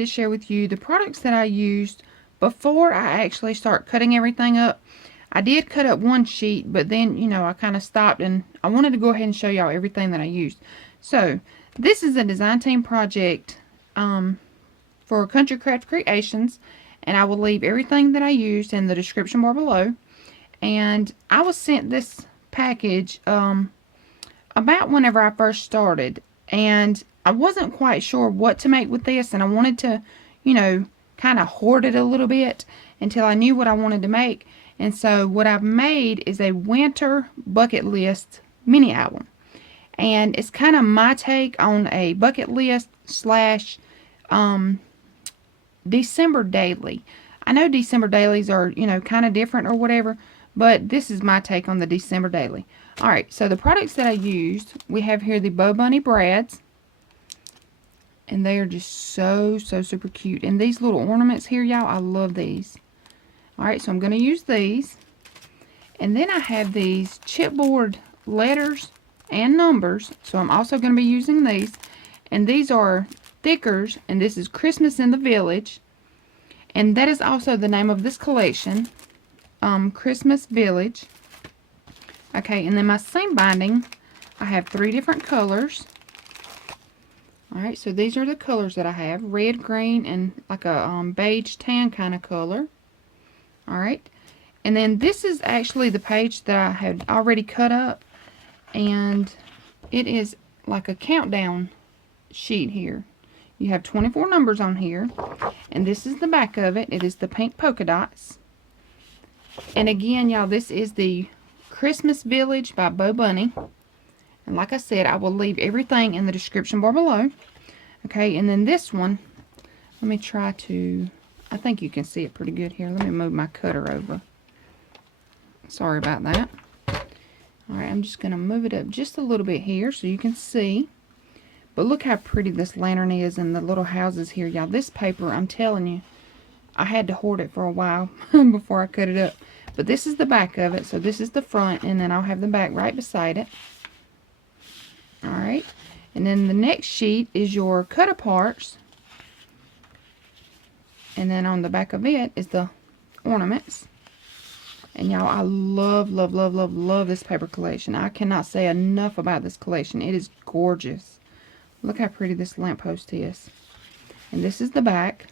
to share with you the products that I used before I actually start cutting everything up. I did cut up one sheet, but then, you know, I kind of stopped and I wanted to go ahead and show y'all everything that I used. So, this is a design team project for Country Craft Creations, and I will leave everything that I used in the description bar below. And I was sent this package about whenever I first started, and I wasn't quite sure what to make with this, and I wanted to, you know, kind of hoard it a little bit until I knew what I wanted to make. And so what I've made is a winter bucket list mini album, and it's kind of my take on a bucket list slash December daily. I know December dailies are, you know, kind of different or whatever, but this is my take on the December daily. Alright, so the products that I used, we have here the Bow Bunny brads. And they are just so super cute. And these little ornaments here, y'all, I love these. Alright, so I'm going to use these. And then I have these chipboard letters and numbers. So I'm also going to be using these. And these are thickers. And this is Christmas in the Village. And that is also the name of this collection. Christmas Village. Okay, and then my seam binding, I have 3 different colors. Alright, so these are the colors that I have. Red, green, and like a beige tan kind of color. Alright, and then this is actually the page that I had already cut up. And it is like a countdown sheet here. You have 24 numbers on here. And this is the back of it. It is the pink polka dots. And again, y'all, this is the Christmas Village by Bow Bunny. And like I said, I will leave everything in the description bar below. Okay, and then this one, let me try to, I think you can see it pretty good here. Let me move my cutter over. Sorry about that. Alright, I'm just going to move it up just a little bit here so you can see. But look how pretty this lantern is and the little houses here, y'all. This paper, I'm telling you, I had to hoard it for a while before I cut it up. But this is the back of it, so this is the front, and then I'll have the back right beside it. Alright, and then the next sheet is your cut aparts. And then on the back of it is the ornaments. And y'all, I love this paper collection. I cannot say enough about this collection. It is gorgeous. Look how pretty this lamppost is. And this is the back.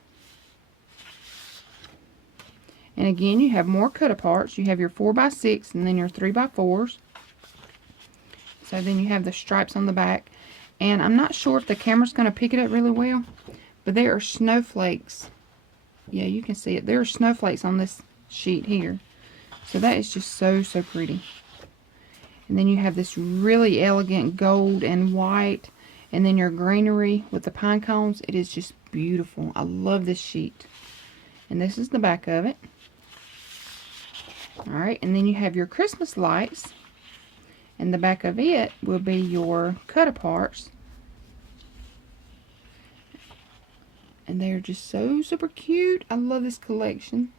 And again, you have more cut aparts. You have your 4x6 and then your 3x4s. So then you have the stripes on the back. And I'm not sure if the camera's going to pick it up really well, but there are snowflakes. Yeah, you can see it. There are snowflakes on this sheet here. So that is just so pretty. And then you have this really elegant gold and white. And then your greenery with the pine cones. It is just beautiful. I love this sheet. And this is the back of it. Alright, and then you have your Christmas lights. And the back of it will be your cut aparts. And they're just so super cute. I love this collection.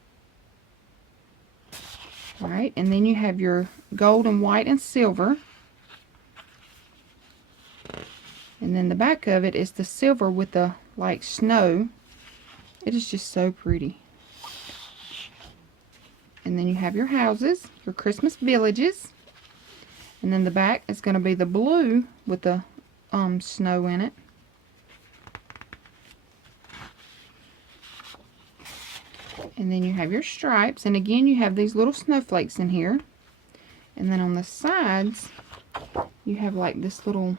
Alright, and then you have your gold and white and silver. And then the back of it is the silver with the like snow. It is just so pretty. And then you have your houses, your Christmas villages. And then the back is going to be the blue with the snow in it. And then you have your stripes. And again, you have these little snowflakes in here. And then on the sides, you have like this little,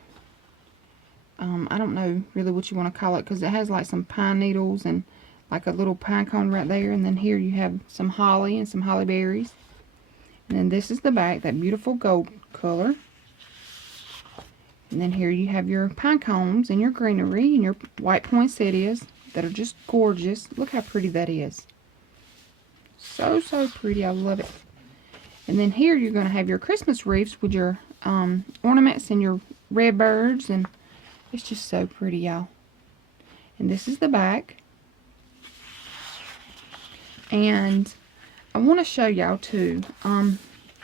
I don't know really what you want to call it, because it has like some pine needles and like a little pine cone right there. And then here you have some holly and some holly berries. And then this is the back, that beautiful gold color. And then here you have your pine cones and your greenery and your white poinsettias that are just gorgeous. Look how pretty that is. So pretty. I love it. And then here you're going to have your Christmas wreaths with your ornaments and your red birds. And it's just so pretty, y'all. And this is the back. And I want to show y'all too.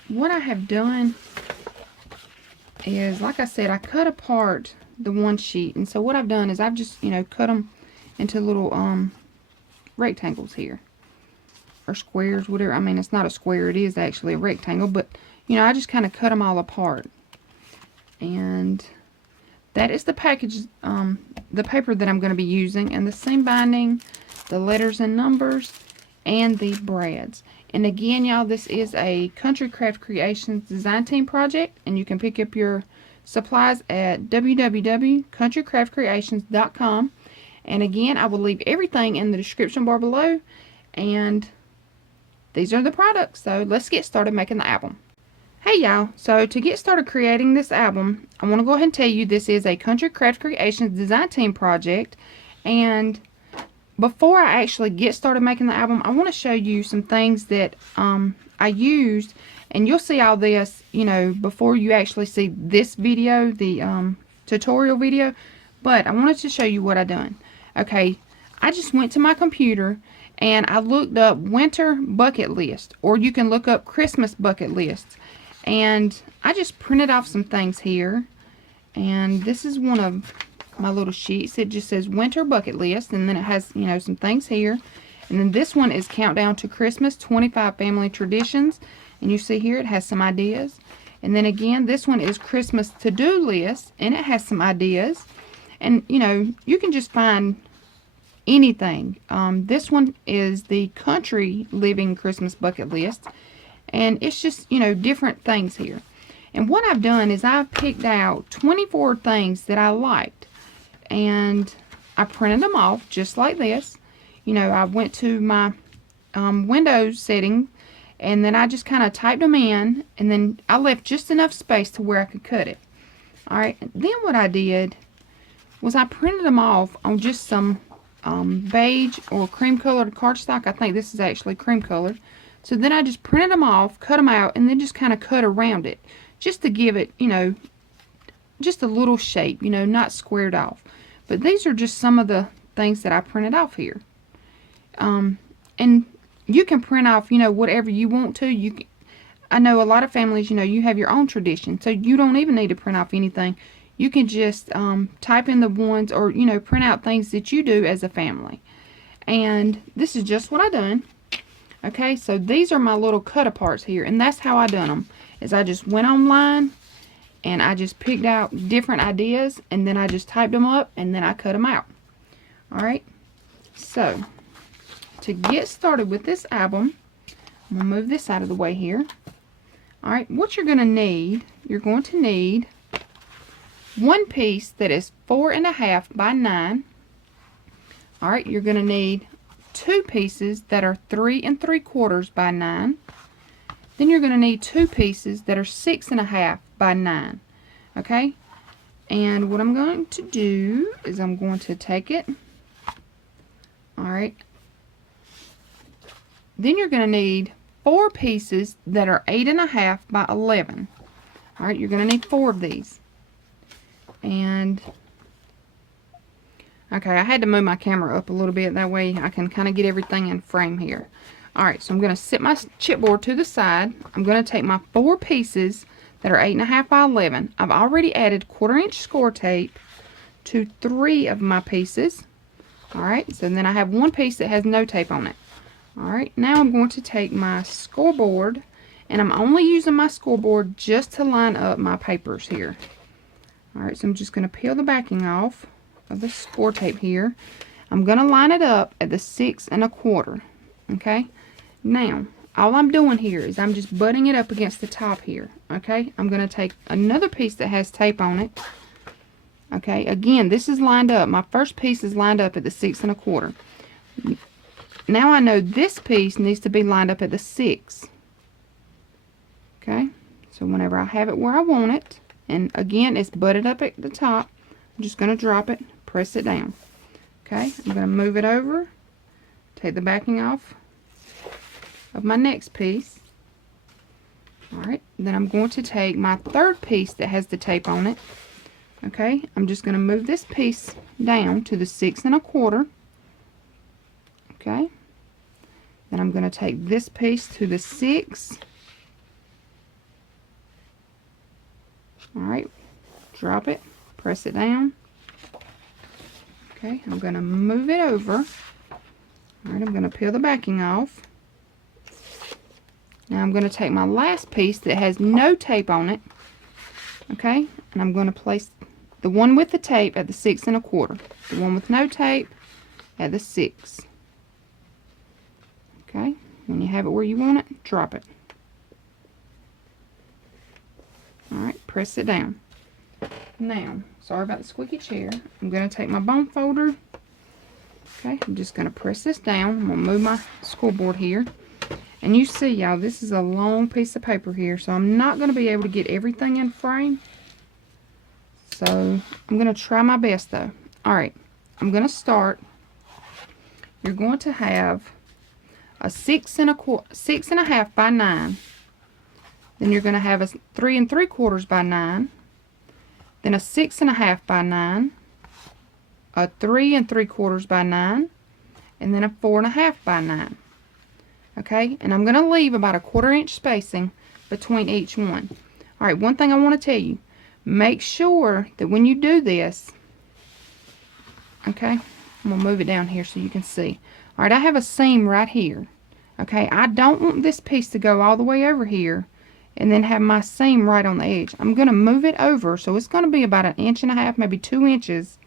What I have done is, like I said, I cut apart the one sheet. And so what I've done is I've just, you know, cut them into little rectangles here, or squares, whatever. I mean, it's not a square, it is actually a rectangle, but you know, I just kind of cut them all apart. And that is the package, the paper that I'm going to be using, and the seam binding, the letters and numbers, and the brads. And again, y'all, this is a Country Craft Creations design team project, and you can pick up your supplies at www.countrycraftcreations.com. And again, I will leave everything in the description bar below, and these are the products. So let's get started making the album. Hey y'all, so to get started creating this album, I want to go ahead and tell you this is a Country Craft Creations design team project. And before I actually get started making the album, I want to show you some things that I used. And you'll see all this, you know, before you actually see this video, the tutorial video. But I wanted to show you what I done. Okay, I just went to my computer and I looked up winter bucket list, or you can look up Christmas bucket lists. And I just printed off some things here. And this is one of my little sheets. It just says winter bucket list, and then it has, you know, some things here. And then this one is Countdown to Christmas 25 Family Traditions. And you see here it has some ideas. And then again, this one is Christmas to-do list, and it has some ideas. And you know, you can just find anything. This one is the Country Living Christmas bucket list, and it's just, you know, different things here. And what I've done is I've picked out 24 things that I liked, and I printed them off just like this. You know, I went to my Windows setting, and then I just kind of typed them in, and then I left just enough space to where I could cut it. Alright, then what I did was I printed them off on just some beige or cream colored cardstock. I think this is actually cream colored. So then I just printed them off, cut them out, and then just kind of cut around it, just to give it, you know, just a little shape, you know, not squared off. But these are just some of the things that I printed off here. And you can print off, you know, whatever you want to. I know a lot of families, you know, you have your own tradition, so you don't even need to print off anything. You can just type in the ones, or, you know, print out things that you do as a family. And this is just what I done. Okay, so these are my little cut aparts here, and that's how I done them. Is I just went online and I just picked out different ideas, and then I just typed them up, and then I cut them out. Alright, so to get started with this album, I'm going to move this out of the way here. Alright, what you're going to need, one piece that is 4.5 by 9. Alright, you're going to need two pieces that are 3 3/4 by 9. Then you're going to need two pieces that are 6.5 by 9. Okay, and what I'm going to do is I'm going to take it. Alright, then you're going to need 4 pieces that are 8.5 by 11. Alright, you're going to need 4 of these. And okay, I had to move my camera up a little bit, that way I can kind of get everything in frame here. Alright, so I'm going to set my chipboard to the side. I'm going to take my 4 pieces that are 8.5 by 11. I've already added 1/4 inch score tape to 3 of my pieces. Alright, so then I have one piece that has no tape on it. Alright, now I'm going to take my scoreboard, and I'm only using my scoreboard just to line up my papers here. Alright, so I'm just going to peel the backing off of the score tape here. I'm going to line it up at the 6 1/4. Okay, now all I'm doing here is I'm just butting it up against the top here. Okay, I'm going to take another piece that has tape on it. Okay, again, this is lined up. My first piece is lined up at the 6 1/4. Now I know this piece needs to be lined up at the 6. Okay, so whenever I have it where I want it, and again, it's butted up at the top, I'm just going to drop it, press it down. Okay, I'm going to move it over, take the backing off of my next piece. Alright, then I'm going to take my third piece that has the tape on it. Okay, I'm just going to move this piece down to the 6 1/4. Okay, then I'm going to take this piece to the 6. Alright, drop it, press it down. Okay, I'm going to move it over. Alright, I'm going to peel the backing off. Now I'm going to take my last piece that has no tape on it. Okay, and I'm going to place the one with the tape at the 6 1/4. The one with no tape at the 6. Okay, when you have it where you want it, drop it. Alright, press it down. Now, sorry about the squeaky chair. I'm going to take my bone folder. Okay, I'm just going to press this down. I'm going to move my school board here. And you see, y'all, this is a long piece of paper here, so I'm not going to be able to get everything in frame. So, I'm going to try my best, though. Alright, I'm going to start. You're going to have a 6 1/2 by 9. Then you're going to have a 3 3/4 by 9. Then a 6 1/2 by 9. A 3 3/4 by 9. And then a 4 1/2 by 9. Okay, and I'm going to leave about a 1/4 inch spacing between each one. Alright, one thing I want to tell you. Make sure that when you do this, okay, I'm going to move it down here so you can see. Alright, I have a seam right here. Okay, I don't want this piece to go all the way over here and then have my seam right on the edge. I'm going to move it over, so it's going to be about 1 1/2 inches, maybe 2 inches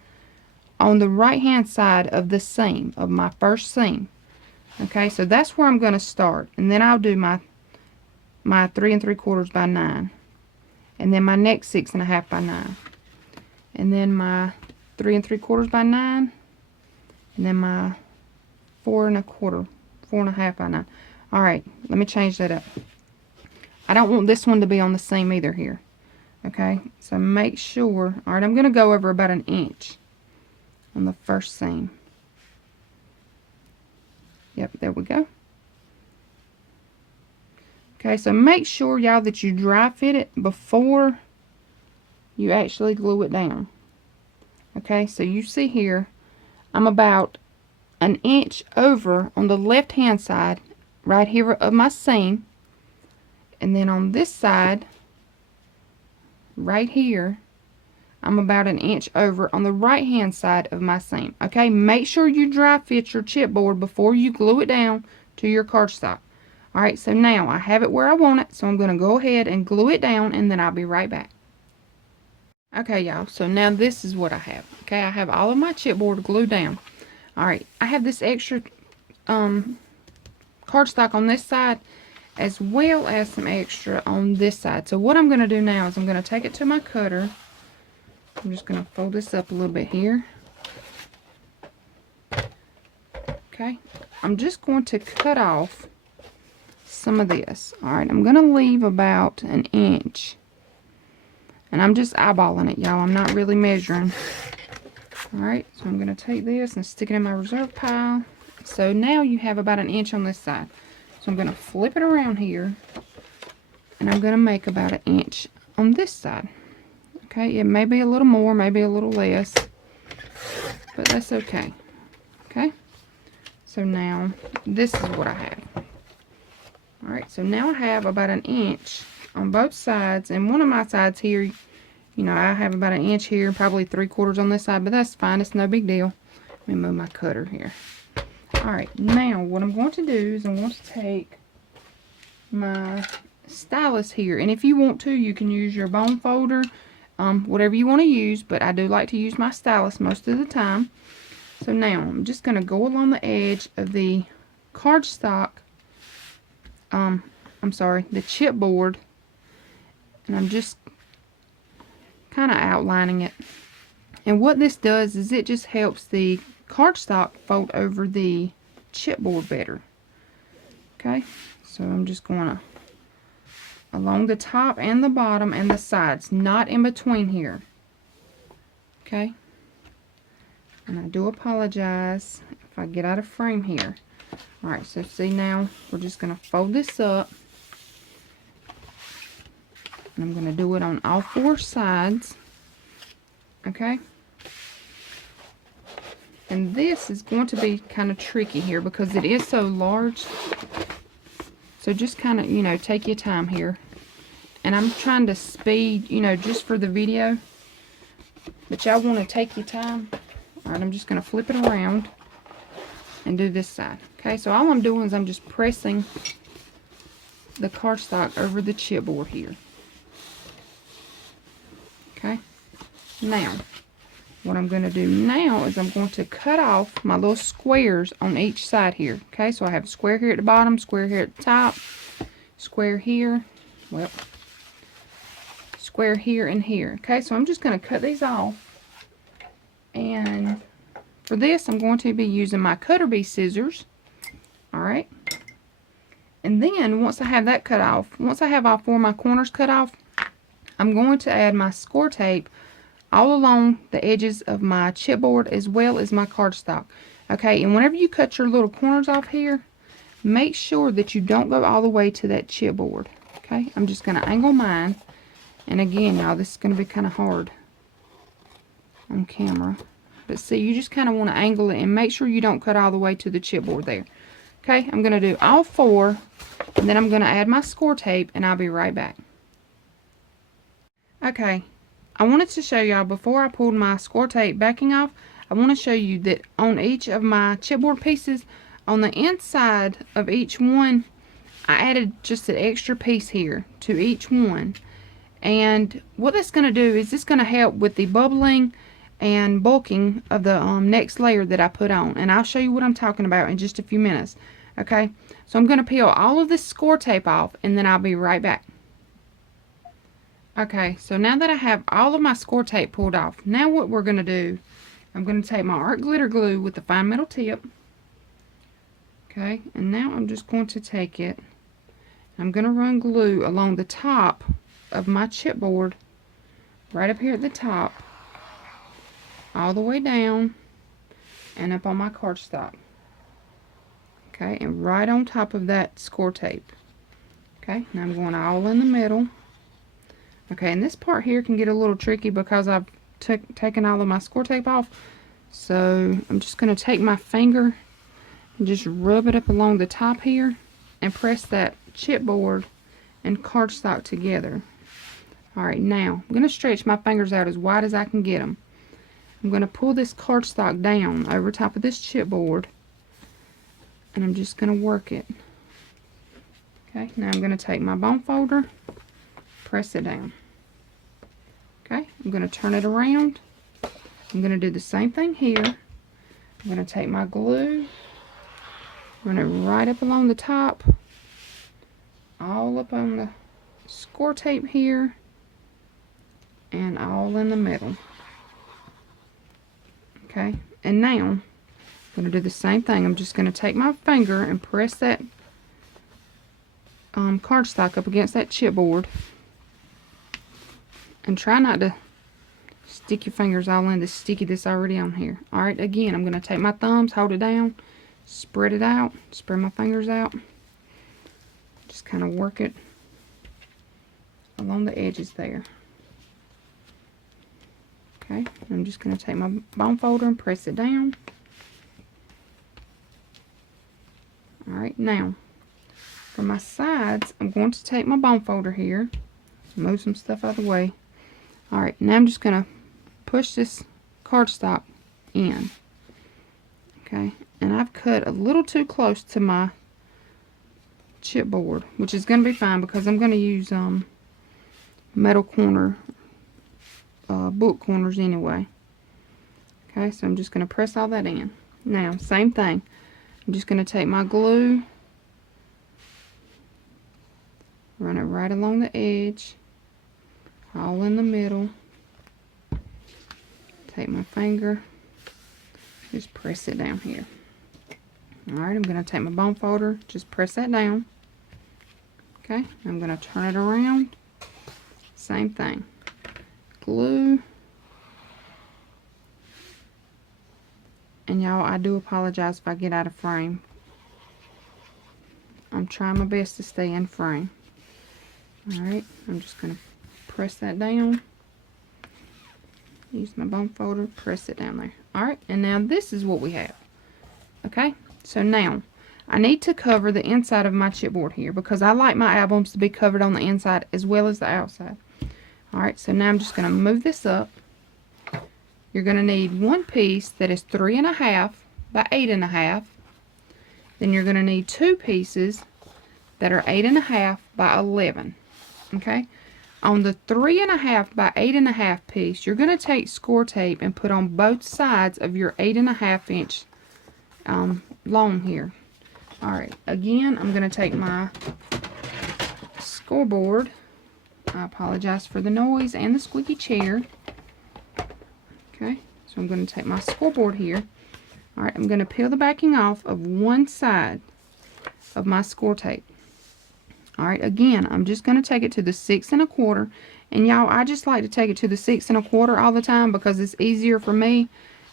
on the right hand side of the seam, of my first seam. Okay, so that's where I'm going to start, and then I'll do my 3 3/4 by 9, and then my next 6 1/2 by 9, and then my 3 3/4 by 9, and then my 4 1/2 by 9. Alright, let me change that up. I don't want this one to be on the seam either here. Okay, so make sure. Alright, I'm going to go over about 1 inch on the first seam. Yep, there we go. Okay, so make sure, y'all, that you dry fit it before you actually glue it down. Okay, so you see here, I'm about 1 inch over on the left hand side, right here of my seam. And then on this side, right here, I'm about 1 inch over on the right hand side of my seam. Okay, make sure you dry fit your chipboard before you glue it down to your cardstock. Alright, so now I have it where I want it, so I'm going to go ahead and glue it down, and then I'll be right back. Okay, y'all, so now this is what I have. Okay, I have all of my chipboard glued down. Alright, I have this extra cardstock on this side, as well as some extra on this side. So what I'm going to do now is I'm going to take it to my cutter. I'm just going to fold this up a little bit here. Okay, I'm just going to cut off some of this. Alright, I'm going to leave about 1 inch. And I'm just eyeballing it, y'all. I'm not really measuring. Alright, so I'm going to take this and stick it in my reserve pile. So now you have about 1 inch on this side. So I'm going to flip it around here. And I'm going to make about 1 inch on this side. Okay, it may be a little more, maybe a little less, but that's okay. Okay, so now this is what I have. Alright, so now I have about 1 inch on both sides, and one of my sides here, you know, I have about 1 inch here, probably 3/4 on this side, but that's fine, it's no big deal. Let me move my cutter here. Alright, now what I'm going to do is I'm going to take my stylus here, and if you want to, you can use your bone folder, whatever you want to use, but I do like to use my stylus most of the time. So now I'm just going to go along the edge of the cardstock, the chipboard, and I'm just kind of outlining it. And what this does is it just helps the cardstock fold over the chipboard better. Okay, so I'm just going to along the top and the bottom and the sides, not in between here. Okay, and I do apologize if I get out of frame here. Alright, so see, now we're just going to fold this up, and I'm going to do it on all 4 sides. Okay, and this is going to be kind of tricky here because it is so large. So just kind of, you know, take your time here. And I'm trying to speed, you know, just for the video. But y'all want to take your time. Alright, I'm just going to flip it around and do this side. Okay, so all I'm doing is I'm just pressing the cardstock over the chipboard here. Okay, now what I'm going to do now is I'm going to cut off my little squares on each side here. Okay, so I have a square here at the bottom, square here at the top, square here, well, square here and here. Okay, so I'm just going to cut these off, and for this I'm going to be using my cutter bee scissors. Alright, and then once I have that cut off, once I have all 4 of my corners cut off, I'm going to add my score tape all along the edges of my chipboard as well as my cardstock. Okay, and whenever you cut your little corners off here, make sure that you don't go all the way to that chipboard. Okay, I'm just going to angle mine. And again, y'all, this is going to be kind of hard on camera. But see, you just kind of want to angle it and make sure you don't cut all the way to the chipboard there. Okay, I'm going to do all 4, and then I'm going to add my score tape, and I'll be right back. Okay, I wanted to show y'all before I pulled my score tape backing off, I want to show you that on each of my chipboard pieces, on the inside of each one, I added just an extra piece here to each one. And what that's going to do is it's going to help with the bubbling and bulking of the next layer that I put on. And I'll show you what I'm talking about in just a few minutes. Okay, so I'm going to peel all of this score tape off, and then I'll be right back. Okay, so now that I have all of my score tape pulled off, now what we're going to do, I'm going to take my art glitter glue with the fine metal tip. Okay, and now I'm just going to take it, I'm going to run glue along the top of my chipboard, right up here at the top, all the way down, and up on my cardstock. Okay, and right on top of that score tape. Okay, now I'm going all in the middle. Okay, and this part here can get a little tricky because I've taken all of my score tape off. So I'm just going to take my finger and just rub it up along the top here and press that chipboard and cardstock together. Alright, now I'm going to stretch my fingers out as wide as I can get them. I'm going to pull this cardstock down over top of this chipboard, and I'm just going to work it. Okay, now I'm going to take my bone folder, press it down. Okay, I'm going to turn it around. I'm going to do the same thing here. I'm going to take my glue, run it right up along the top, all up on the score tape here, and all in the middle. Okay, and now I'm going to do the same thing. I'm just going to take my finger and press that cardstock up against that chipboard, and try not to stick your fingers all in the sticky that's already on here. Alright, again, I'm going to take my thumbs, hold it down, spread it out, spread my fingers out, just kind of work it along the edges there. Okay, I'm just going to take my bone folder and press it down. Alright, now for my sides, I'm going to take my bone folder here, move some stuff out of the way. Alright, now I'm just going to push this cardstock in. Okay, and I've cut a little too close to my chipboard, which is going to be fine because I'm going to use metal corner book corners anyway. Okay, so I'm just going to press all that in. Now, same thing. I'm just going to take my glue, run it right along the edge, all in the middle. Take my finger, just press it down here. Alright, I'm going to take my bone folder, just press that down. Okay, I'm going to turn it around. Same thing. Glue. And y'all, I do apologize if I get out of frame. I'm trying my best to stay in frame. Alright, I'm just going to press that down. Use my bone folder, press it down there. Alright, and now this is what we have. Okay, so now I need to cover the inside of my chipboard here because I like my albums to be covered on the inside as well as the outside. Alright, so now I'm just going to move this up you're going to need one piece that is 3.5 by 8.5. Then you're going to need two pieces that are 8.5 by 11. Okay, on the 3.5 by 8.5 piece, you're going to take score tape and put on both sides of your 8.5 inch long here. Alright, again, I'm going to take my scoreboard. I apologize for the noise and the squeaky chair. Okay, so I'm going to take my scoreboard here. Alright, I'm going to peel the backing off of one side of my score tape. Alright, again, I'm just going to take it to the 6 1/4. And y'all, I just like to take it to the 6 1/4 all the time because it's easier for me.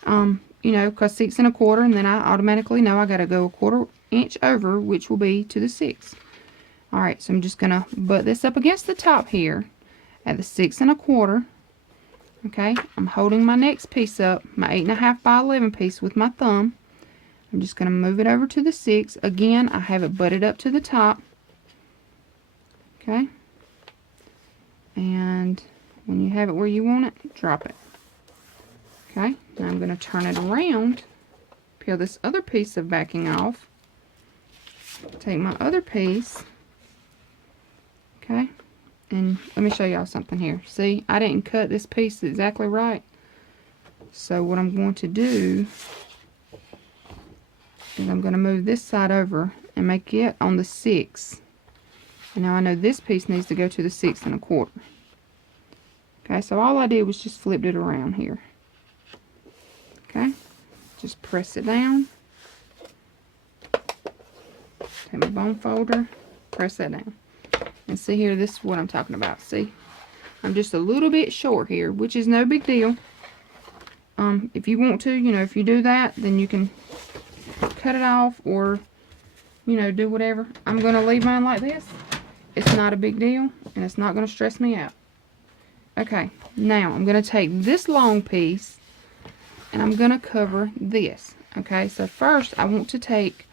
You know, because 6 1/4, and then I automatically know I got to go 1/4 inch over, which will be to the 6. Alright, so I'm just going to butt this up against the top here at the 6 1/4. Okay, I'm holding my next piece up, my 8.5 by 11 piece with my thumb. I'm just going to move it over to the 6. Again, I have it butted up to the top. Okay, and when you have it where you want it, drop it. Okay, now I'm going to turn it around, peel this other piece of backing off, take my other piece, okay, and let me show y'all something here. See, I didn't cut this piece exactly right. So what I'm going to do is I'm going to move this side over and make it on the 6. And now I know this piece needs to go to the 6 1/4. Okay, so all I did was just flipped it around here. Okay, just press it down. Take my bone folder, press that down. And see here, this is what I'm talking about. See, I'm just a little bit short here, which is no big deal. If you want to, you know, if you do that, then you can cut it off or, you know, do whatever. I'm going to leave mine like this. It's not a big deal, and it's not going to stress me out. Okay, now I'm going to take this long piece, and I'm going to cover this. Okay, so first I want to take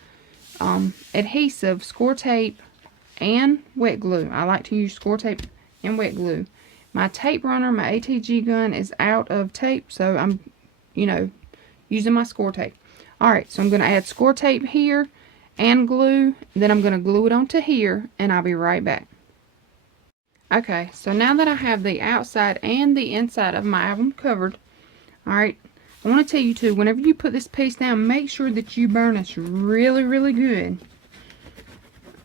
adhesive, score tape, and wet glue. I like to use score tape and wet glue. My tape runner, my ATG gun, is out of tape, so I'm, you know, using my score tape. Alright, so I'm going to add score tape here and glue. Then I'm going to glue it onto here, and I'll be right back. Okay, so now that I have the outside and the inside of my album covered, alright, I want to tell you too, whenever you put this piece down, make sure that you burnish really, really good.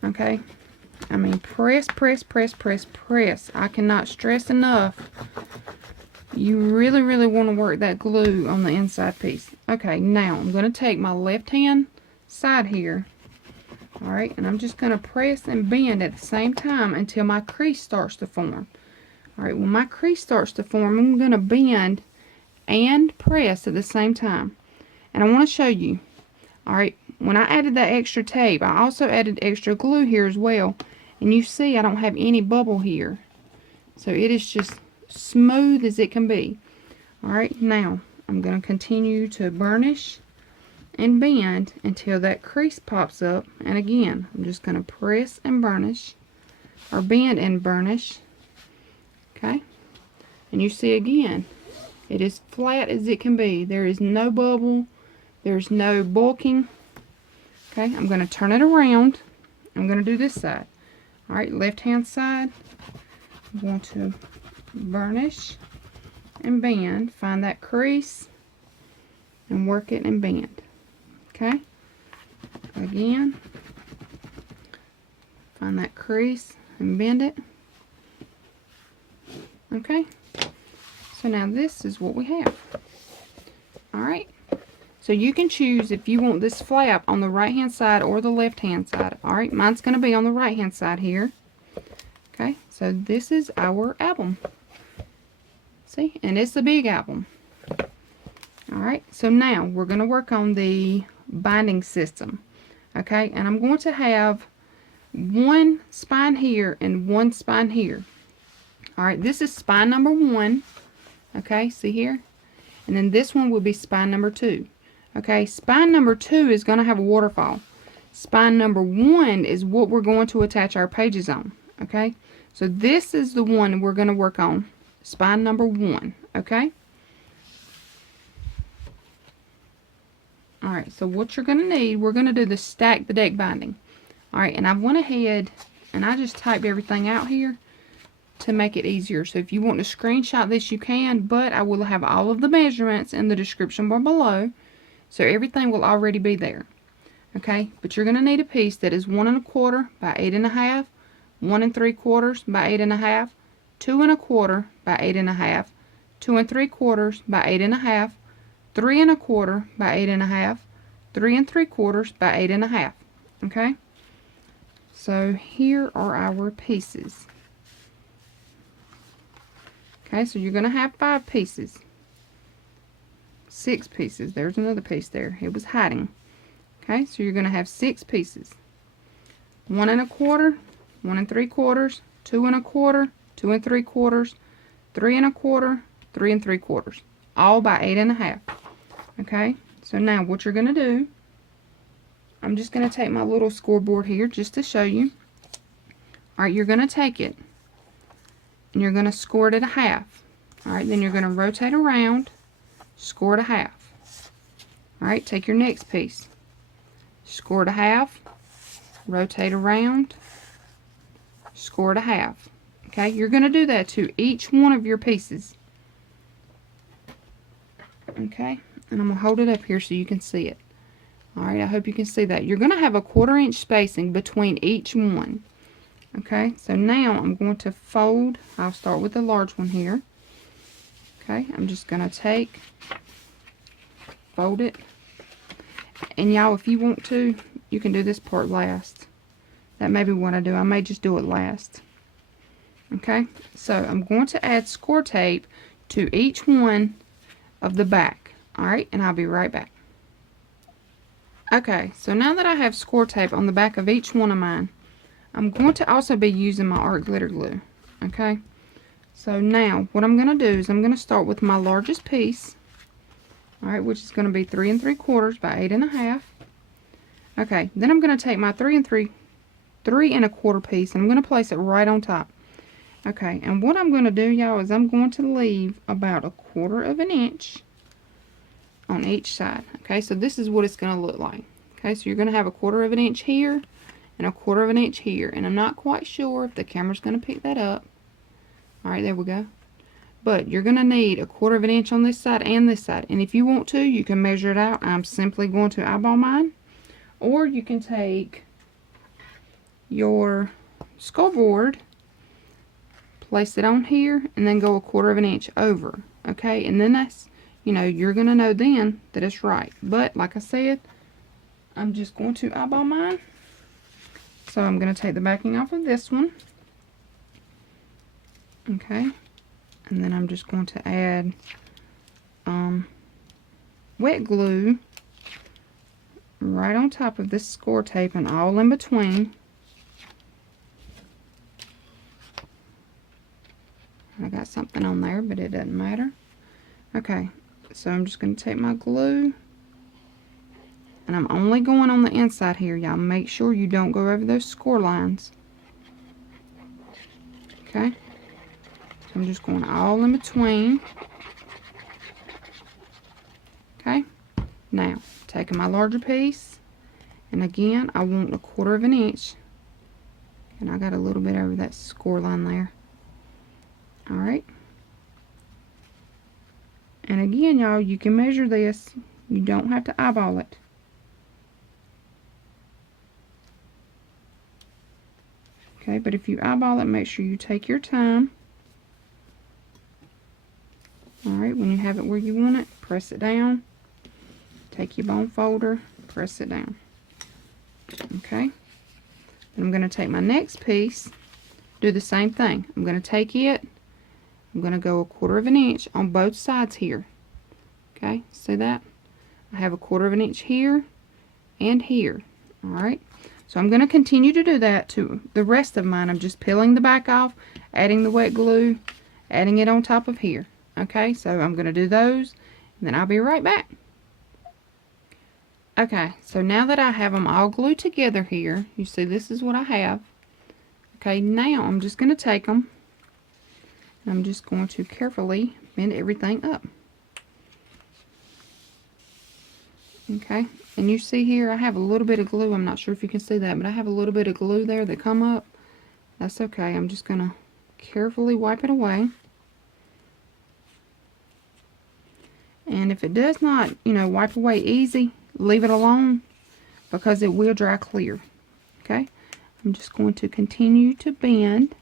Okay, I mean, press, press, press, press, press. I cannot stress enough. You really, really want to work that glue on the inside piece. Okay, now I'm going to take my left hand side here. Alright, and I'm just going to press and bend at the same time until my crease starts to form. Alright, when my crease starts to form, I'm going to bend and press at the same time. And I want to show you. Alright, when I added that extra tape, I also added extra glue here as well. And you see I don't have any bubble here. So it is just smooth as it can be. Alright, now I'm going to continue to burnish and bend until that crease pops up. And again, I'm just going to press and burnish, or bend and burnish. Okay, and you see again, it is flat as it can be. There is no bubble, there's no bulking. Okay, I'm going to turn it around. I'm going to do this side. Alright, left hand side, I'm going to burnish and bend, find that crease and work it and bend. Okay, again, find that crease and bend it. Okay, so now this is what we have. Alright, so you can choose if you want this flap on the right hand side or the left hand side. Alright, mine's going to be on the right hand side here. Okay, so this is our album. See, and it's a big album. Alright, so now we're going to work on the binding system. Okay, and I'm going to have one spine here and one spine here. Alright, this is spine number 1. Okay, see here? And then this one will be spine number 2. Okay, spine number 2 is going to have a waterfall. Spine number 1 is what we're going to attach our pages on. Okay, so this is the one we're going to work on. Spine number 1. Okay, Alright, so what you're going to need, we're going to do the stack the deck binding. Alright, and I went ahead and I just typed everything out here to make it easier. So if you want to screenshot this, you can, but I will have all of the measurements in the description bar below. So everything will already be there. Okay, but you're going to need a piece that is 1 1/4 by 8 1/2, 1 3/4 by 8 1/2, 2 1/4 by 8 1/2, 2 3/4 by 8 1/2, 3 1/4 by 8 1/2, 3 3/4 by 8 1/2. Okay, so here are our pieces. Okay, so you're going to have 5 pieces. 6 pieces. There's another piece there. It was hiding. Okay, so you're going to have 6 pieces. 1 1/4, 1 3/4, 2 1/4, 2 3/4, 3 1/4, 3 3/4. All by 8 1/2. Okay, so now what you're going to do, I'm just going to take my little scoreboard here just to show you. Alright, you're going to take it and you're going to score it at 1/2. Alright, then you're going to rotate around, score it at 1/2. Alright, take your next piece, score it at 1/2, rotate around, score it at 1/2. Okay, you're going to do that to each one of your pieces. Okay, and I'm going to hold it up here so you can see it. Alright, I hope you can see that. You're going to have a 1/4 inch spacing between each one. Okay, so now I'm going to fold. I'll start with the large one here. Okay, I'm just going to fold it. And y'all, if you want to, you can do this part last. That may be what I do. I may just do it last. Okay, so I'm going to add score tape to each one of the back. Alright, and I'll be right back. Okay, so now that I have score tape on the back of each one of mine, I'm going to also be using my art glitter glue. Okay, so now what I'm going to do is I'm going to start with my largest piece. Alright, which is going to be 3 3/4 by 8 1/2. Okay, then I'm going to take my 3 1/4 piece and I'm going to place it right on top. Okay, and what I'm going to do, y'all, is I'm going to leave about 1/4 inch on each side. Okay, so this is what it's going to look like. Okay, so you're going to have 1/4 inch here and 1/4 inch here, and I'm not quite sure if the camera's going to pick that up. Alright, there we go. But you're going to need 1/4 inch on this side and this side, and if you want to, you can measure it out. I'm simply going to eyeball mine, or you can take your skull board, place it on here, and then go 1/4 inch over. Okay, and then that's, you know, you're going to know then that it's right. But like I said, I'm just going to eyeball mine. So I'm going to take the backing off of this one. Okay, and then I'm just going to add wet glue right on top of this score tape and all in between. I got something on there, but it doesn't matter. Okay, so I'm just going to take my glue, and I'm only going on the inside here, y'all. Make sure you don't go over those score lines. Okay, so I'm just going all in between. Okay, now taking my larger piece, and again I want 1/4 inch, and I got a little bit over that score line there. Alright, and again, y'all, you can measure this. You don't have to eyeball it. Okay, but if you eyeball it, make sure you take your time. Alright, when you have it where you want it, press it down. Take your bone folder, press it down. Okay, then I'm going to take my next piece, do the same thing. I'm going to take it, I'm going to go 1/4 inch on both sides here. Okay, see that? I have 1/4 inch here and here. Alright, so I'm going to continue to do that to the rest of mine. I'm just peeling the back off, adding the wet glue, adding it on top of here. Okay, so I'm going to do those, and then I'll be right back. Okay, so now that I have them all glued together here, you see this is what I have. Okay, now I'm just going to take them, and I'm just going to carefully bend everything up. Okay, and you see here I have a little bit of glue. I'm not sure if you can see that, but I have a little bit of glue there that come up. That's okay. I'm just gonna carefully wipe it away. And if it does not, you know, wipe away easy, leave it alone because it will dry clear. Okay, I'm just going to continue to bend.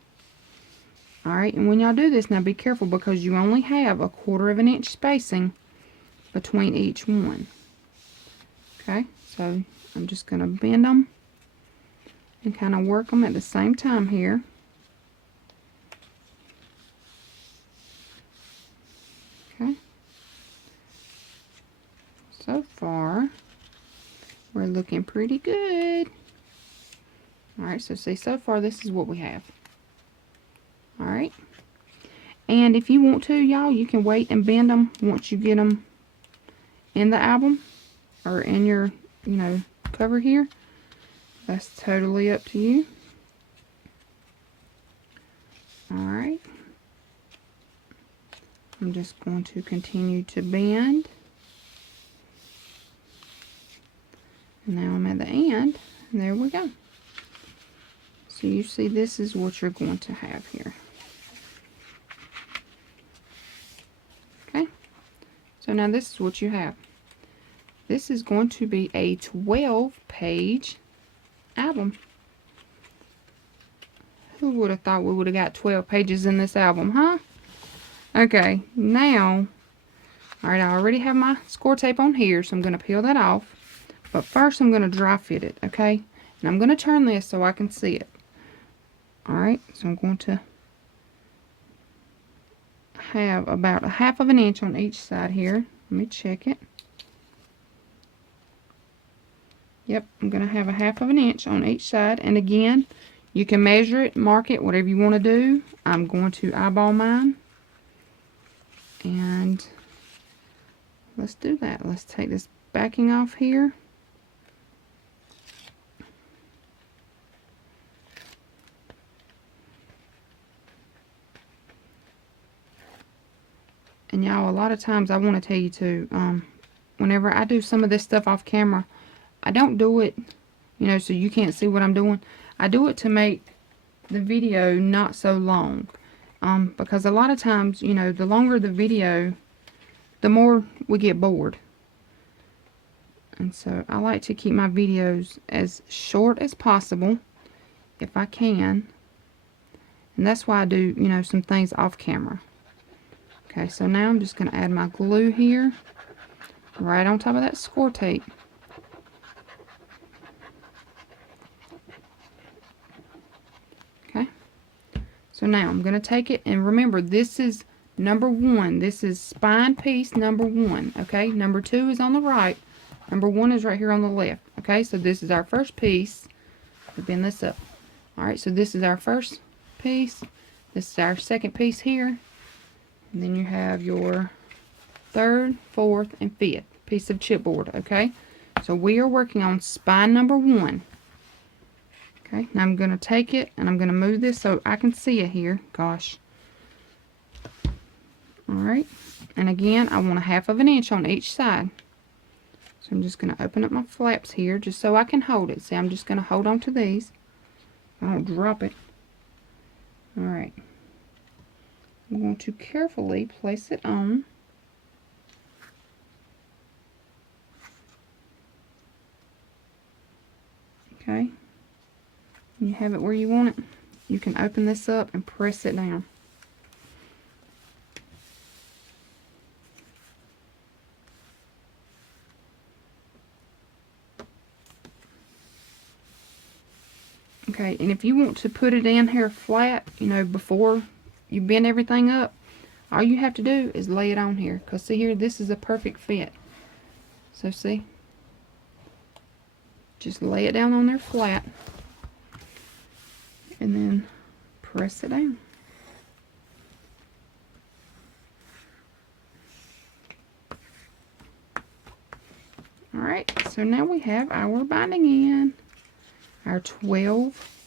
Alright, and when y'all do this, now be careful because you only have a 1/4 of an inch spacing between each one. Okay, so I'm just going to bend them and kind of work them at the same time here. Okay, so far we're looking pretty good. Alright, so see, so far this is what we have. Alright, and if you want to, y'all, you can wait and bend them once you get them in the album or in your, you know, cover here. That's totally up to you. Alright, I'm just going to continue to bend. And now I'm at the end, and there we go. So you see, this is what you're going to have here. Okay, so now this is what you have. This is going to be a 12-page album. Who would have thought we would have got 12 pages in this album, huh? Okay, now, alright, I already have my score tape on here, so I'm going to peel that off. But first I'm going to dry fit it, okay? And I'm going to turn this so I can see it. Alright, so I'm going to have about a 1/2 of an inch on each side here. Let me check it. Yep, I'm going to have a 1/2 of an inch on each side. And again, you can measure it, mark it, whatever you want to do. I'm going to eyeball mine. And let's do that. Let's take this backing off here. And y'all, a lot of times I want to tell you to, whenever I do some of this stuff off camera, I don't do it, you know, so you can't see what I'm doing. I do it to make the video not so long. Because a lot of times, you know, the longer the video, the more we get bored. And so I like to keep my videos as short as possible, if I can. And that's why I do, you know, some things off camera. Okay, so now I'm just going to add my glue here, right on top of that score tape. Okay, so now I'm going to take it, and remember, this is number 1. This is spine piece number 1, okay? Number 2 is on the right. Number 1 is right here on the left, okay? So this is our first piece. We'll bend this up. Alright, so this is our first piece. This is our second piece here. And then you have your 3rd, 4th, and 5th piece of chipboard, okay? So we are working on spine number 1. Okay, now I'm going to take it and I'm going to move this so I can see it here. Gosh. Alright, and again, I want a 1/2 of an inch on each side. So I'm just going to open up my flaps here just so I can hold it. See, I'm just going to hold on to these. I don't drop it. Alright. I'm going to carefully place it on. Okay. You have it where you want it. You can open this up and press it down. Okay, and if you want to put it in here flat, you know, before you bend everything up, all you have to do is lay it on here. Because see here, this is a perfect fit. So see? Just lay it down on there flat. And then press it down. Alright, so now we have our binding in. Our 12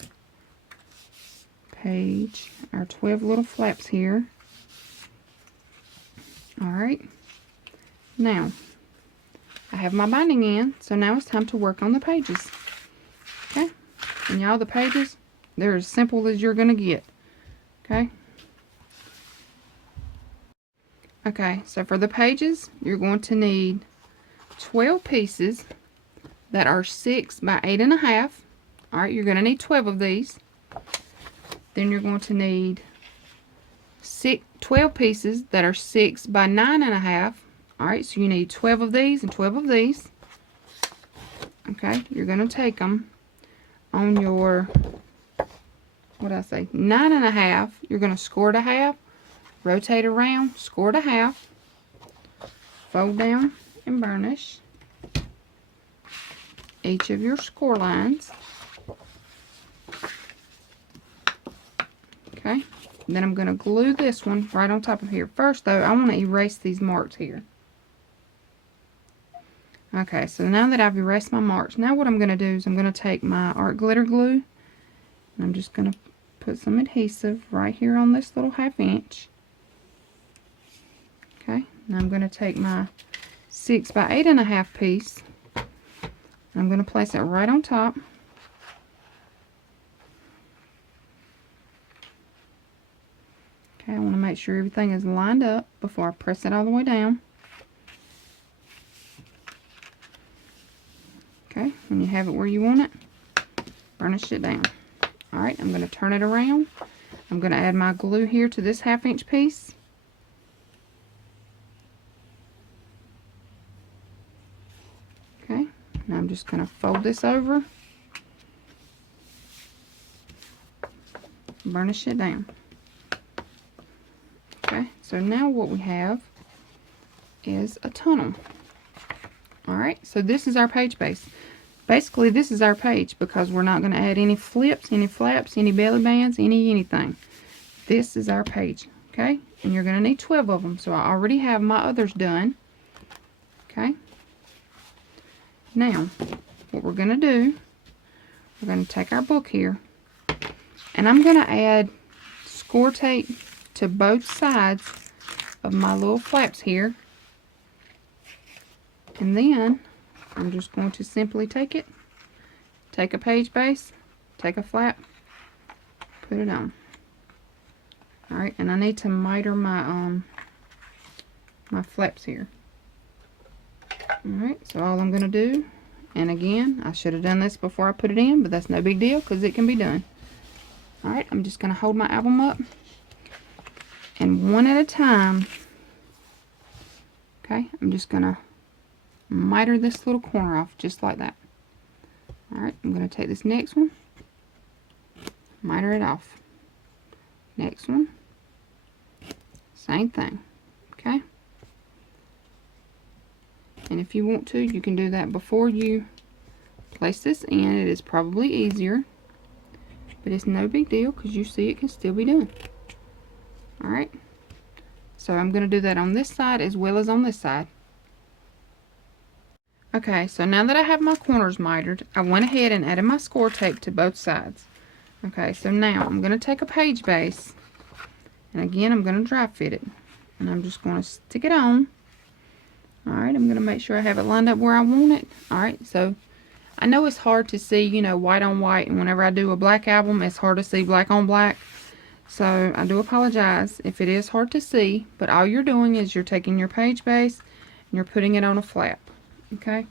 page, our 12 little flaps here. Alright, now I have my binding in, so now it's time to work on the pages. Okay, and y'all, the pages, they're as simple as you're gonna get. Okay. Okay, so for the pages, you're going to need 12 pieces that are 6 by 8.5. All right, you're going to need 12 of these. Then you're going to need 12 pieces that are 6 by 9.5. All right, so you need 12 of these and 12 of these. Okay, you're going to take them on your, what did I say, 9.5. You're going to score it a half. Rotate around, score it a half, fold down and burnish each of your score lines. Okay, then I'm going to glue this one right on top of here. First though, I want to erase these marks here. Okay, so now that I've erased my marks, now what I'm going to do is I'm going to take my art glitter glue and I'm just going to put some adhesive right here on this little 1/2 inch. Okay, now I'm going to take my 6 by 8.5 piece. I'm going to place it right on top. Okay, I want to make sure everything is lined up before I press it all the way down. Okay, when you have it where you want it, burnish it down. Alright, I'm going to turn it around. I'm going to add my glue here to this 1/2 inch piece. Okay, now I'm just going to fold this over, burnish it down. Okay, so now what we have is a tunnel. Alright, so this is our page base. Basically, this is our page because we're not going to add any flips, any flaps, any belly bands, anything. This is our page, okay? And you're going to need 12 of them, so I already have my others done. Okay? Now, what we're going to do, we're going to take our book here, and I'm going to add score tape to both sides of my little flaps here. And then I'm just going to simply take it, take a page base, take a flap, put it on. Alright, and I need to miter my my flaps here. Alright, so all I'm going to do, and again, I should have done this before I put it in, but that's no big deal because it can be done. Alright, I'm just going to hold my album up, and one at a time, okay, I'm just going to miter this little corner off just like that. Alright, I'm going to take this next one, miter it off. Next one, same thing. Okay, and if you want to, you can do that before you place this in. It is probably easier, but it's no big deal because you see it can still be done. Alright, so I'm going to do that on this side as well as on this side. Okay, so now that I have my corners mitered, I went ahead and added my score tape to both sides. Okay, so now I'm going to take a page base, and again I'm going to dry fit it, and I'm just going to stick it on. Alright, I'm going to make sure I have it lined up where I want it. Alright, so I know it's hard to see, you know, white on white, and whenever I do a black album, it's hard to see black on black. So I do apologize if it is hard to see, but all you're doing is you're taking your page base and you're putting it on a flap. Okay,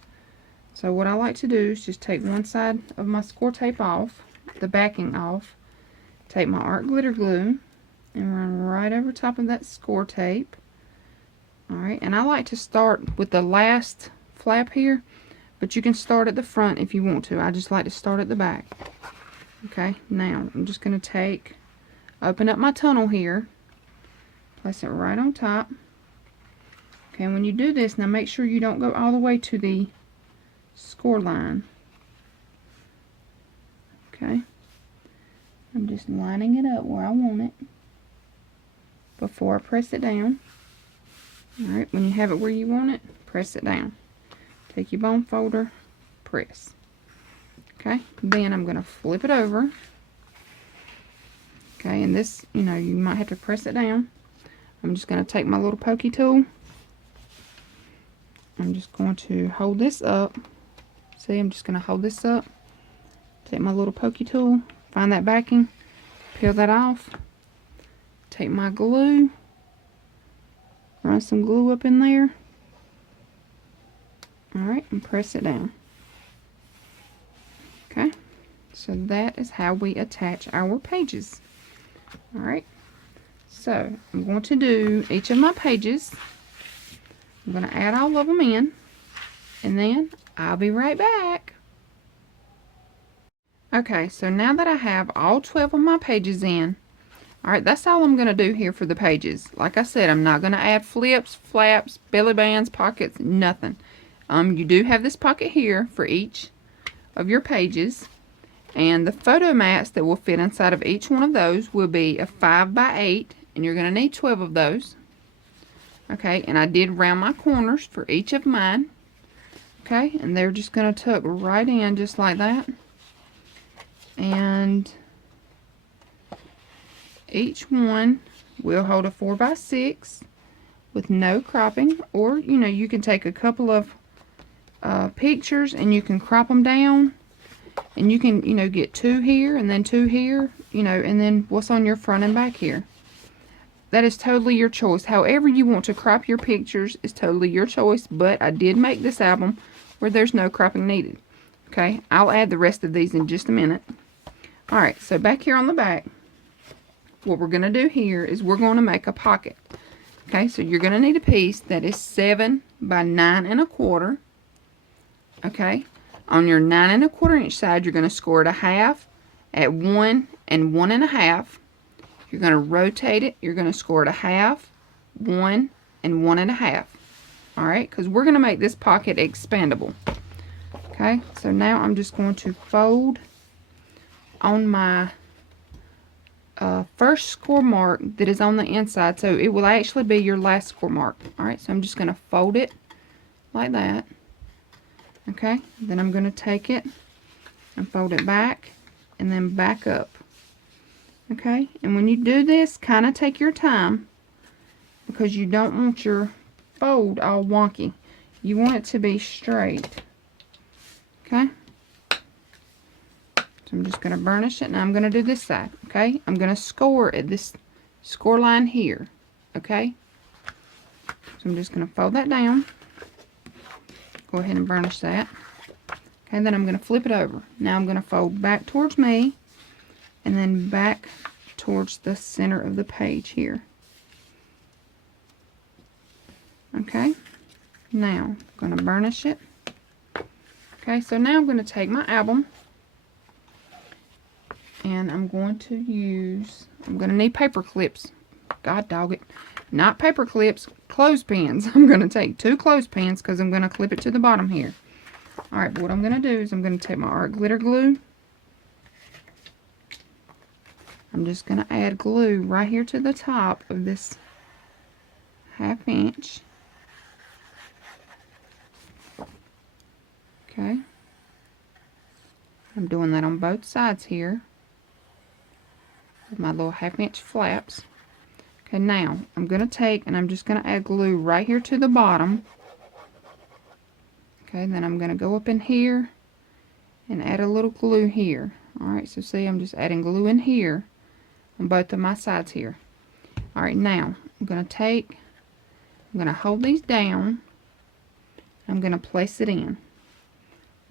so what I like to do is just take one side of my score tape off, the backing off, take my art glitter glue and run right over top of that score tape. Alright, and I like to start with the last flap here, but you can start at the front if you want to. I just like to start at the back. Okay, now I'm just going to open up my tunnel here, place it right on top. Okay, and when you do this, now make sure you don't go all the way to the score line. Okay, I'm just lining it up where I want it before I press it down. Alright, when you have it where you want it, press it down. Take your bone folder, press. Okay, then I'm going to flip it over. Okay, and this, you know, you might have to press it down. I'm just going to take my little pokey tool. I'm just going to hold this up. See, I'm just going to hold this up. Take my little pokey tool, find that backing, peel that off. Take my glue, run some glue up in there. Alright, and press it down. Okay, so that is how we attach our pages. Alright, so I'm going to do each of my pages. I'm going to add all of them in, and then I'll be right back. Okay, so now that I have all 12 of my pages in, alright, that's all I'm going to do here for the pages. Like I said, I'm not going to add flips, flaps, belly bands, pockets, nothing. You do have this pocket here for each of your pages, and the photo mats that will fit inside of each one of those will be a 5 by 8, and you're going to need 12 of those. Okay, and I did round my corners for each of mine. Okay, and they're just going to tuck right in just like that. And each one will hold a 4 by 6 with no cropping, or you can take a couple of pictures and you can crop them down, and you can get 2 here and then 2 here, and then what's on your front and back here. That is totally your choice. However you want to crop your pictures is totally your choice, but I did make this album where there's no cropping needed. Okay, I'll add the rest of these in just a minute. Alright, so back here on the back, what we're going to do here is we're going to make a pocket. Okay, so you're going to need a piece that is 7 by 9 1/4. Okay, on your 9 1/4 inch side, you're going to score it a half at 1 and 1 1/2. You're going to rotate it. You're going to score it a half, 1 and 1 1/2. Alright, because we're going to make this pocket expandable. Okay, so now I'm just going to fold on my first score mark that is on the inside, so it will actually be your last score mark. Alright, so I'm just going to fold it like that. Okay, then I'm going to take it and fold it back and then back up. Okay, and when you do this, kind of take your time, because you don't want your fold all wonky. You want it to be straight. Okay, so I'm just going to burnish it. Now I'm going to do this side. Okay, I'm going to score at this score line here. Okay, so I'm just going to fold that down. Go ahead and burnish that. Okay, then I'm going to flip it over. Now I'm going to fold back towards me, and then back towards the center of the page here. Okay, now I'm going to burnish it. Okay, so now I'm going to take my album, and I'm going to need paper clips. God dog it. Not paper clips, clothespins. I'm going to take 2 clothespins because I'm going to clip it to the bottom here. Alright, but what I'm going to do is I'm going to take my art glitter glue. I'm just going to add glue right here to the top of this 1/2 inch. Okay. I'm doing that on both sides here with my little 1/2 inch flaps. Okay, now I'm going to take and I'm just going to add glue right here to the bottom. Okay, then I'm going to go up in here and add a little glue here. Alright, so see, I'm just adding glue in here on both of my sides here. Alright, now I'm going to hold these down. I'm going to place it in.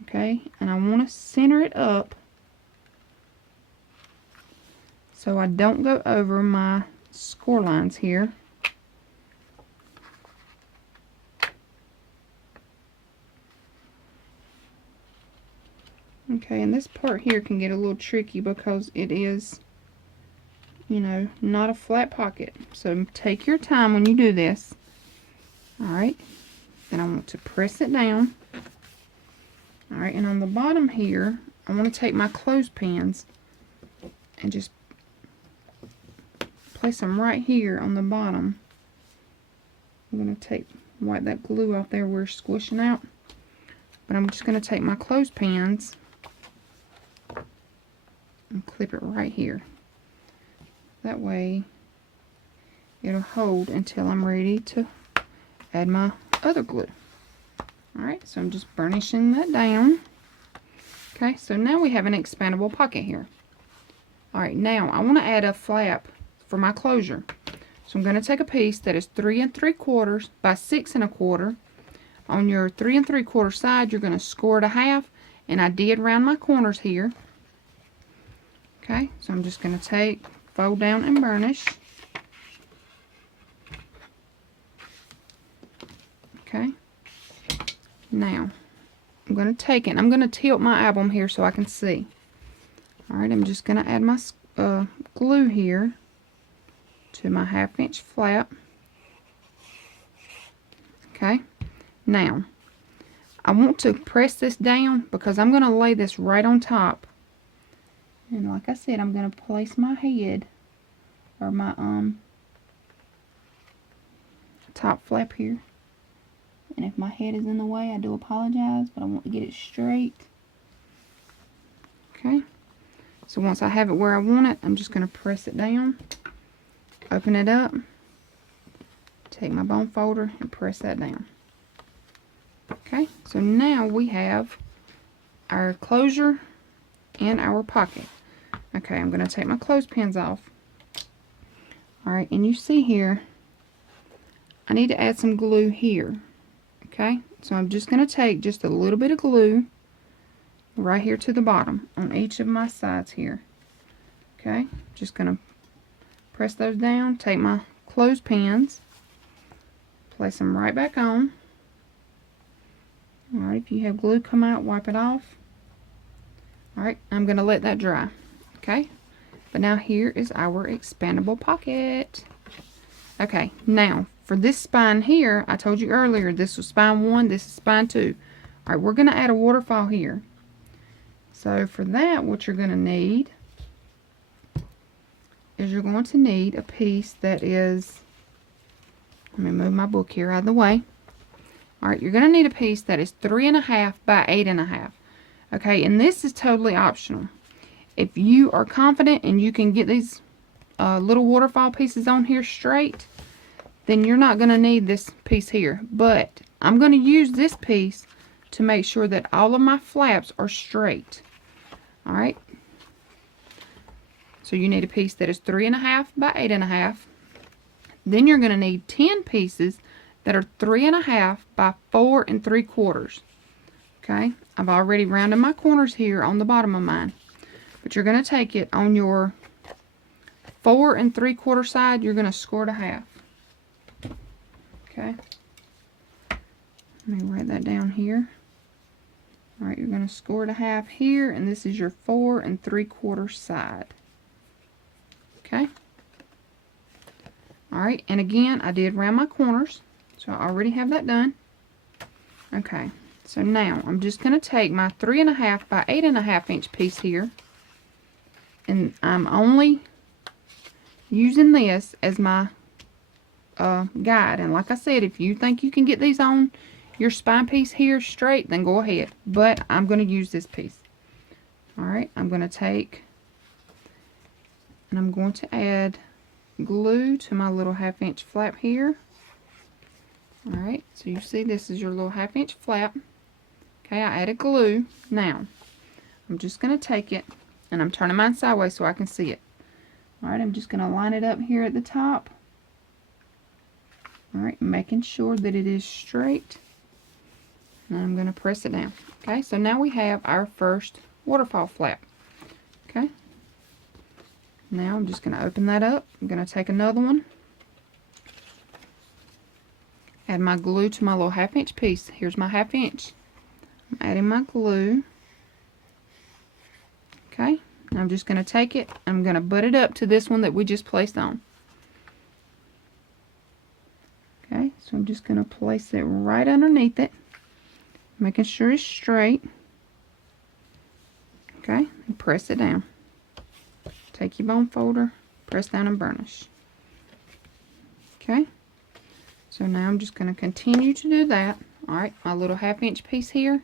Okay, and I want to center it up so I don't go over my score lines here. Okay, and this part here can get a little tricky because it is, not a flat pocket. So take your time when you do this. Alright, then I want to press it down. Alright, and on the bottom here, I want to take my clothespins and just place them right here on the bottom. I'm going to wipe that glue off there where it's squishing out. But I'm just going to take my clothespins and clip it right here. That way it'll hold until I'm ready to add my other glue. Alright, so I'm just burnishing that down. Okay, so now we have an expandable pocket here. Alright, now I want to add a flap for my closure. So I'm going to take a piece that is 3 3/4 by 6 1/4. On your 3 3/4 side, you're going to score it a half, and I did round my corners here. Okay, so I'm just going to take, fold down, and burnish. Okay, now I'm going to take it, I'm going to tilt my album here so I can see. Alright, I'm just going to add my glue here to my 1/2 inch flap. Okay, now I want to press this down because I'm going to lay this right on top. And like I said, I'm going to place my head, or my top flap here. And if my head is in the way, I do apologize, but I want to get it straight. Okay, so once I have it where I want it, I'm just going to press it down, open it up, take my bone folder, and press that down. Okay, so now we have our closure and our pocket. Okay, I'm going to take my clothespins off. Alright, and you see here, I need to add some glue here. Okay, so I'm just going to take just a little bit of glue right here to the bottom on each of my sides here. Okay, just going to press those down, take my clothespins, place them right back on. Alright, if you have glue come out, wipe it off. Alright, I'm going to let that dry. Okay, but now here is our expandable pocket. Okay, now for this spine here, I told you earlier, this was spine 1, this is spine 2. Alright, we're going to add a waterfall here. So for that, what you're going to need is you're going to need a piece that is, let me move my book here out of the way. Alright, you're going to need a piece that is 3 1/2 by 8 1/2. Okay, and this is totally optional. If you are confident and you can get these little waterfall pieces on here straight, then you're not going to need this piece here. But I'm going to use this piece to make sure that all of my flaps are straight. Alright, so you need a piece that is 3 1/2 by 8 1/2. Then you're going to need 10 pieces that are 3 1/2 by 4 3/4. Okay, I've already rounded my corners here on the bottom of mine. But you're going to take it on your 4 3/4 side, you're going to score it a half. Okay, let me write that down here. Alright, you're going to score it a half here, and this is your 4 3/4 side. Okay, alright, and again, I did round my corners, so I already have that done. Okay, so now I'm just going to take my 3 1/2 by 8 1/2 inch piece here, and I'm only using this as my guide. And like I said, if you think you can get these on your spine piece here straight, then go ahead. But I'm going to use this piece. Alright, I'm going to take and I'm going to add glue to my little 1/2 inch flap here. Alright, so you see this is your little 1/2 inch flap. Okay, I added glue. Now, I'm just going to take it, and I'm turning mine sideways so I can see it. Alright, I'm just going to line it up here at the top. Alright, making sure that it is straight. And I'm going to press it down. Okay, so now we have our first waterfall flap. Okay, now I'm just going to open that up. I'm going to take another one. Add my glue to my little 1/2 inch piece. Here's my 1/2 inch. I'm adding my glue. Okay, now I'm just going to take it. I'm going to butt it up to this one that we just placed on. Okay, so I'm just going to place it right underneath it, making sure it's straight. Okay, and press it down. Take your bone folder, press down and burnish. Okay, so now I'm just going to continue to do that. Alright, my little 1/2 inch piece here.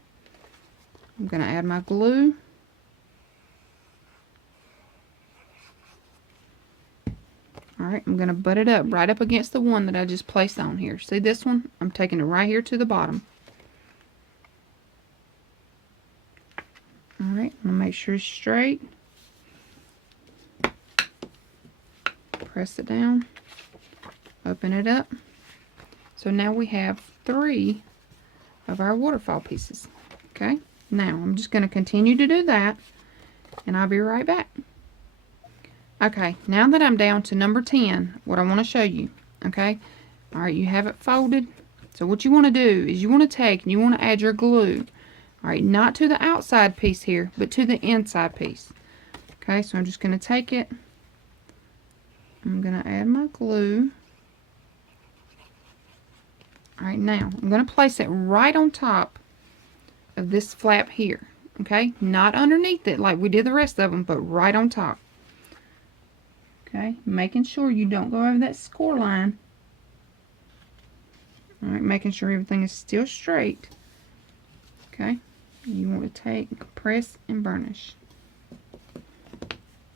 I'm going to add my glue. Alright, I'm going to butt it up right up against the one that I just placed on here. See this one? I'm taking it right here to the bottom. Alright, I'm going to make sure it's straight. Press it down. Open it up. So now we have 3 of our waterfall pieces. Okay, now I'm just going to continue to do that, and I'll be right back. Okay, now that I'm down to number 10, what I want to show you, okay, alright, you have it folded. So what you want to do is you want to take and you want to add your glue, alright, not to the outside piece here, but to the inside piece. Okay, so I'm just going to take it, I'm going to add my glue. Alright, now I'm going to place it right on top of this flap here. Okay, not underneath it like we did the rest of them, but right on top. Okay, making sure you don't go over that score line. Alright, making sure everything is still straight. Okay, you want to take, press, and burnish.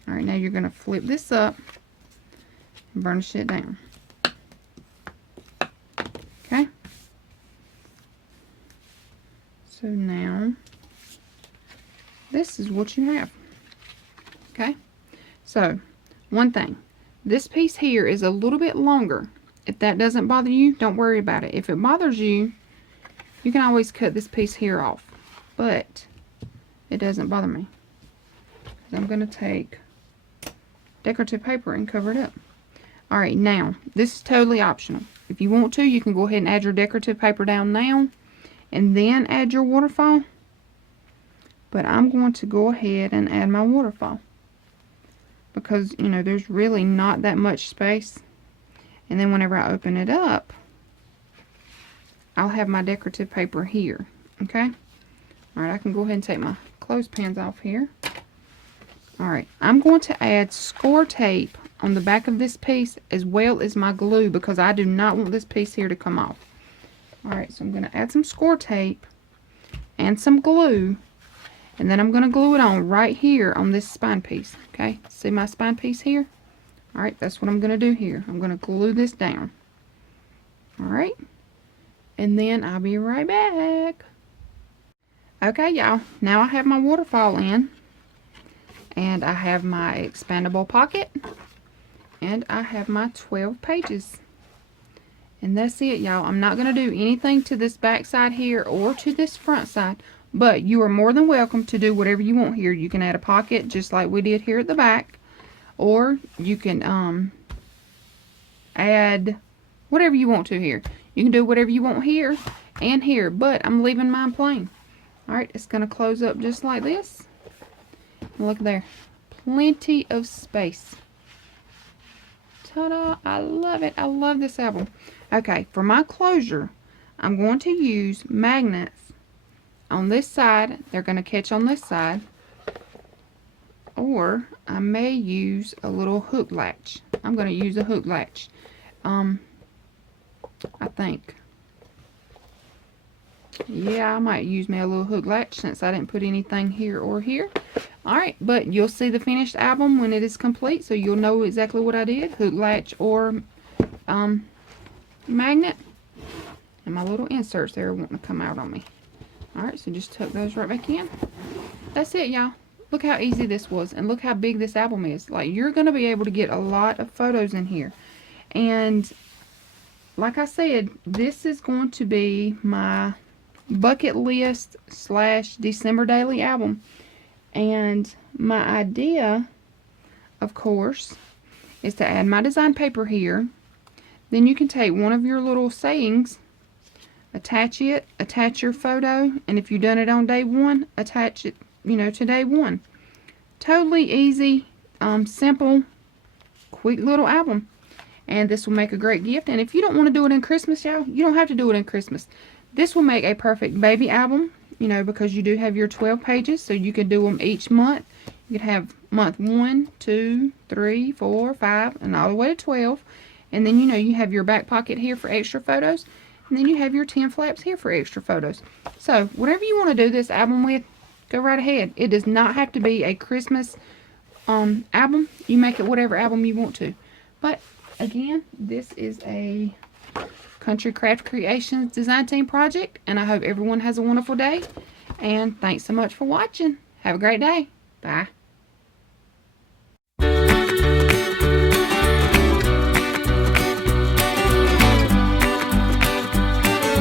Alright, now you're going to flip this up and burnish it down. Okay, so now this is what you have. Okay, so one thing, this piece here is a little bit longer. If that doesn't bother you, don't worry about it. If it bothers you, you can always cut this piece here off, but it doesn't bother me. I'm going to take decorative paper and cover it up. Alright, now this is totally optional. If you want to, you can go ahead and add your decorative paper down now and then add your waterfall, but I'm going to go ahead and add my waterfall because, you know, there's really not that much space, and then whenever I open it up, I'll have my decorative paper here. Okay, alright, I can go ahead and take my clothespins off here. Alright, I'm going to add score tape on the back of this piece as well as my glue because I do not want this piece here to come off. Alright, so I'm going to add some score tape and some glue, and then I'm going to glue it on right here on this spine piece. Okay, see my spine piece here? Alright, that's what I'm going to do here. I'm going to glue this down. Alright, and then I'll be right back. Okay, y'all, now I have my waterfall in, and I have my expandable pocket, and I have my 12 pages. And that's it, y'all. I'm not going to do anything to this back side here or to this front side, but you are more than welcome to do whatever you want here. You can add a pocket just like we did here at the back, or you can add whatever you want to here. You can do whatever you want here and here, but I'm leaving mine plain. Alright, it's going to close up just like this. Look there. Plenty of space. Ta-da! I love it. I love this album. Okay, for my closure, I'm going to use magnets on this side. They're going to catch on this side. Or I may use a little hook latch. I'm going to use a hook latch. I think. Yeah, I might use me a little hook latch since I didn't put anything here or here. Alright, but you'll see the finished album when it is complete, so you'll know exactly what I did. Hook latch or magnet. And my little inserts there wanting to come out on me. Alright, so just tuck those right back in. That's it, y'all. Look how easy this was, and look how big this album is. Like, you're going to be able to get a lot of photos in here. And like I said, this is going to be my bucket list / December daily album. And my idea, of course, is to add my design paper here. Then you can take one of your little sayings, attach it, attach your photo, and if you've done it on day 1, attach it, you know, to day 1. Totally easy, simple, quick little album. And this will make a great gift. And if you don't want to do it in Christmas, y'all, you don't have to do it in Christmas. This will make a perfect baby album, you know, because you do have your 12 pages, so you can do them each month. You could have month 1, 2, 3, 4, 5, and all the way to 12. And then, you know, you have your back pocket here for extra photos. And then you have your 10 flaps here for extra photos. So, whatever you want to do this album with, go right ahead. It does not have to be a Christmas album. You make it whatever album you want to. But, again, this is a Country Craft Creations design team project, and I hope everyone has a wonderful day, and thanks so much for watching. Have a great day. Bye.